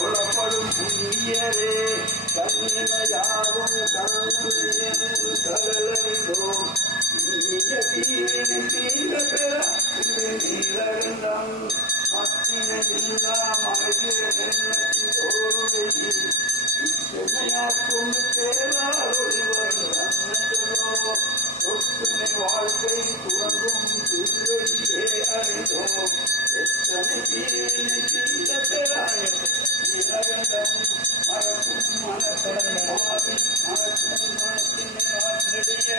தொழப்படும் புண்ணியரே கண்ணிமையாகும் கடலோ இனிய தீங்க பெற நீரகண்டம் மத்தினா மனிதோருடையாக்கும் தேவாரொழிவோ சொத்துமை வாழ்க்கை துவங்கும் திருவடியே அறிந்தோம் எத்தனை தீங்க பெறாய நீரகண்டம் மறக்கும் மனத்தலை மாறி மறக்கும் மனத்தினை நெடிய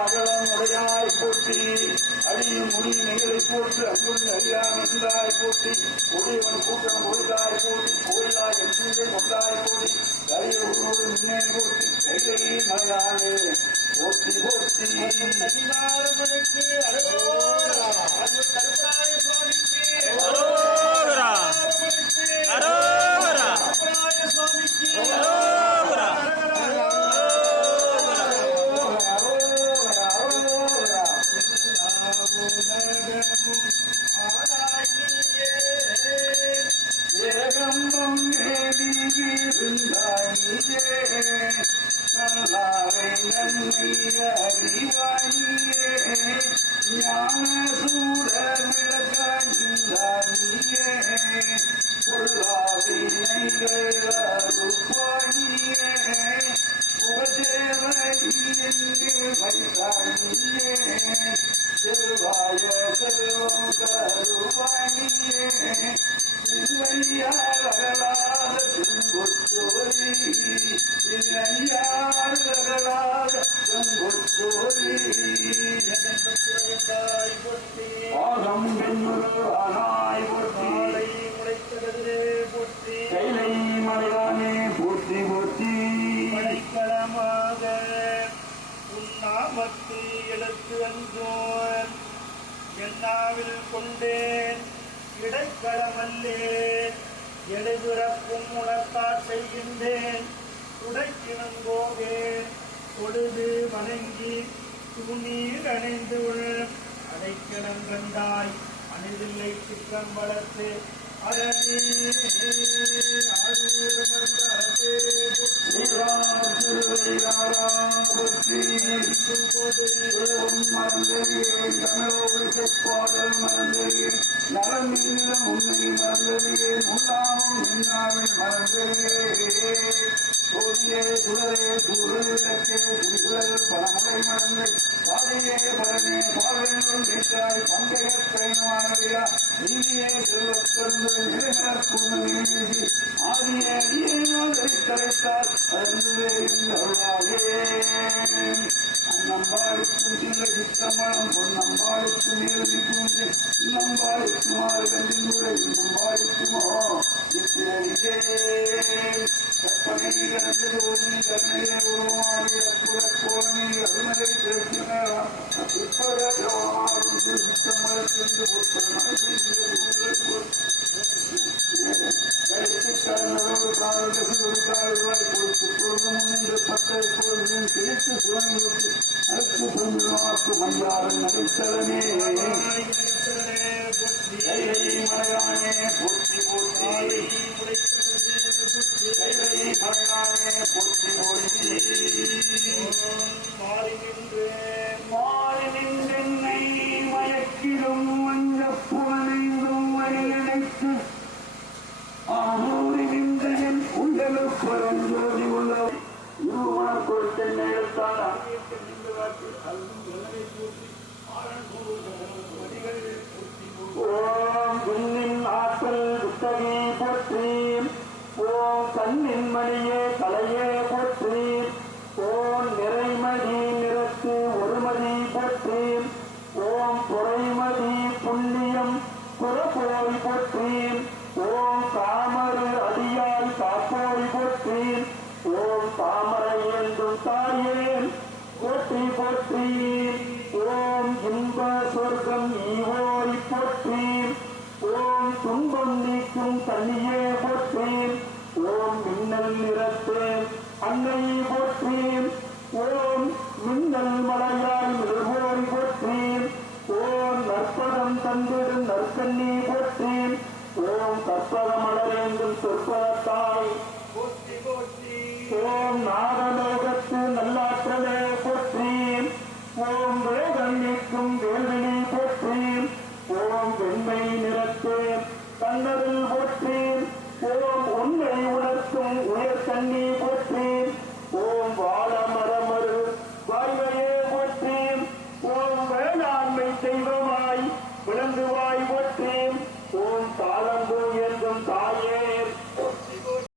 அகலமுடையாய் போற்றி அழியும் முடி நிகழை போற்று அங்குள்ள அறியாமைந்தாய் போற்றி ஒளியவன் கூட்டம் ஒழுதாய் போற்றி கோயிலாய் எங்கே கொண்டாய் போற்றி கரிய உருவோடு முன்னே போற்றி கையை மலையானே போற்றி போற்றி அதிகாரமனுக்கு கருப்பராய சுவாமிக்கு சுவாமிக்கு எடுத்து வந்தோன் என்னாவில் கொண்டேன் இடைக்களமல்லேன் எழுதுறப்பும் உணர்த்தார் செய்கின்றேன் உடைக்கினம் போகேன் பொழுது வணங்கி துணீர் அணைந்து அடைக்கலம் கண்டாய் அணிதில்லை சிக்கம் வளர்த்து அரணே நலமீனம் உன்னை மறந்தறியே முன்னாமும் என்னாவில் மறந்தறியே சோதியே சுடரே சூழலுக்கே சுடுகுழல் பலமுறை மறந்து பாதையே பலனே பாதையிலும் நீட்டாய் பங்கைய கைனமானவையா இனியே செல்வத்தருந்து நிறைமலர் பூர்ணமி வீசி ஆதியே அடியேனால் கரைத்தால் அருந்துவே அருளாகே அந்நம்பாளுக்கும் சில்லை சித்தமணம் பொன்னம்பாளுக்கு மேலி பூந்து இன்னம்பாளுக்குமாறு கண்டிந்துரை இன்னம்பாளுக்குமோ இத்திரே கற்பனை கலந்து தோல்வி கருணையை உருவாடி அற்புத கோணமி அருமலை திருப்பினாரும் சித்தமரத்திற்கு மையாரன் நடைத்தலனே மலையானே போற்றி போற்றி மலையானே போற்றி போற்றி மாறி நின்றென்னை மயக்கிடும் மஞ்ச புனைந்தும் வழியடைத்து ஆரூரி நின்றன் உடலுக்கு பரஞ்சோதி உள்ள இருவன தென்னை எடுத்தால் ஓம் விண்ணின் ஆற்றல் புத்தகி போற்றி ஓம் கண்ணின் மணியே தலையே போற்றி ஓம் நிறைமதி நிறத்து ஒருமதி போற்றி ஓம் பொறைமதி புண்ணியம் புறப்போய் போற்றி ஓம் காமரு அடியால் காப்போய் போற்றி ஓம் தாமரை என்றும் தாயேன் போற்றி போற்றி ஓம் இன்ப சொர்க்கம் ஈவோய் போற்றி ஓம் துன்பம் நீக்கும் தண்ணியே போற்றி ஓம் மின்னல் நிறத்தே அன்னை போற்றி ஓம் மின்னல் மலையாய் மிருகோய் போற்றி ஓம் நற்பதம் தந்திடும் நற்கண்ணி போற்றி ஓம் கற்பக மலரேந்தும் சொற்பதத்தாய் போற்றி போற்றி ஓம் நாத